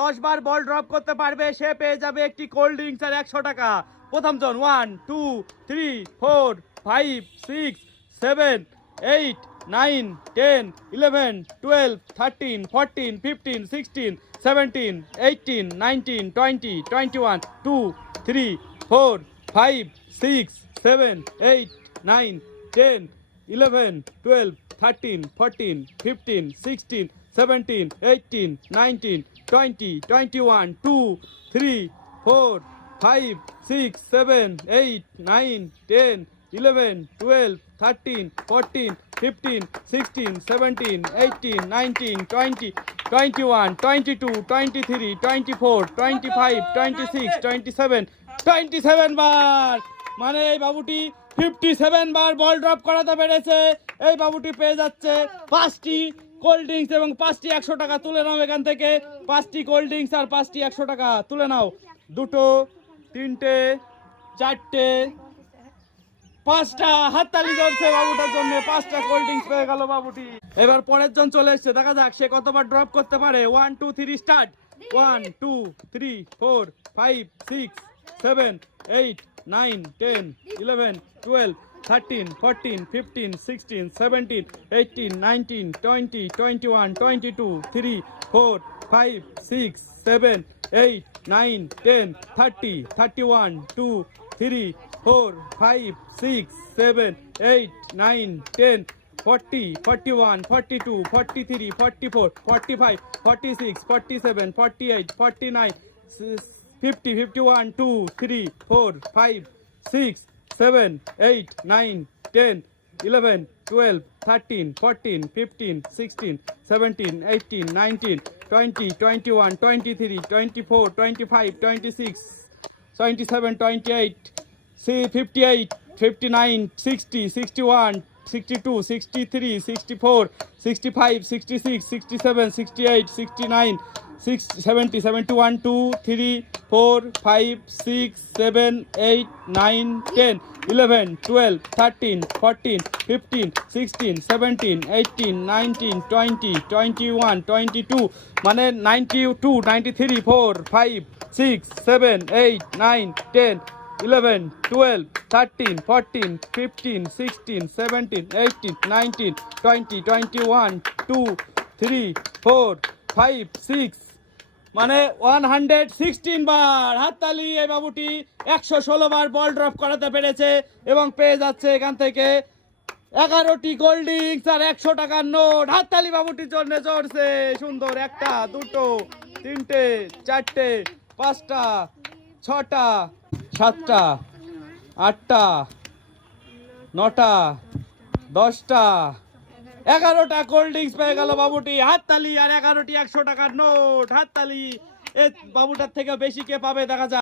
10 বার বল drop করতে পারবে সে পেয়ে যাবে একটি কোল্ড ড্রিঙ্কস আর 100 টাকা। প্রথম জন 1 2 3 4 5 6 7 8 9 10 11 12 13 14 15 16 17 18 19 20 21 2 3 4 5 6 7 8 9 10 11 12 13 14 15 16 17 18 19 20 21 2 3 4 5 6 7 8 9 10 11 12 13 14 15 16 17 18 19 20 21 22 23 24 25 26 27 27 বার মানে এই বাবুটি 57 বার বল ড্রপ করাতে পেরেছে। এই বাবুটি পেয়ে যাচ্ছে 5টি কোল্ড ড্রিঙ্কস এবং 5টি 100 টাকা। তুলে নাও এখান থেকে 5টি কোল্ড ড্রিঙ্কস আর 5টি 100 টাকা তুলে নাও। দুটো, তিনটে, চারটে, 5টা হাততালি ধরছে বাবুটার জন্য। 5টা কোল্ড ড্রিঙ্কস পেয়ে গেল বাবুটি। এবার পরের জন চলে এসছে, দেখা যাক সে কতবার ড্রপ করতে পারে। 1 2 3 স্টার্ট। 1 2 3 4 5 6 7 8 9 10 11 12 13 14 15 16 17 18 19 20 21 22 3 4 5 6 7 8 9 10 30 31 2 3 4 5 6 7 8 9 10 40 41 42 43 44 45 46 47 48 49 50 51 2 3 4 5 6 7 8 9 10 11 12 13 14 15 16 17 18 19 20 21 23 24 25 26 27 28 58 59 60 61 62 63 64 65 66 67 68 69 70 71 2 3 4 5 6 7 8 9 10 11 12 13 14 15 16 17 18 19 20 21 22 মানে 92 93 4 5 6 7 8 9 10 11 12 13 14 15 16 17 18 19 20 21 2 3 4 5 6 মানে 116 বার। হাততালি। এই বাবুটি 116 বার বল ড্রপ করাতে পেরেছে এবং পেয়ে যাচ্ছে এখান থেকে 11টি কোল্ড ড্রিঙ্কস আর 100 টাকার নোট। হাততালি বাবুটির জন্য চড়ছে। সুন্দর। একটা, দুটো, তিনটে, চারটে, 5টা, 6টা, 7টা, 8টা, 9টা, 10টা, 11টা কোল্ড ড্রিঙ্কস পেয়ে গেল বাবুটি। হাততালি। আর 11টি 100 টাকার নোট। হাততালি। এ বাবুটার থেকে বেশি কে পাবে দেখা যাক।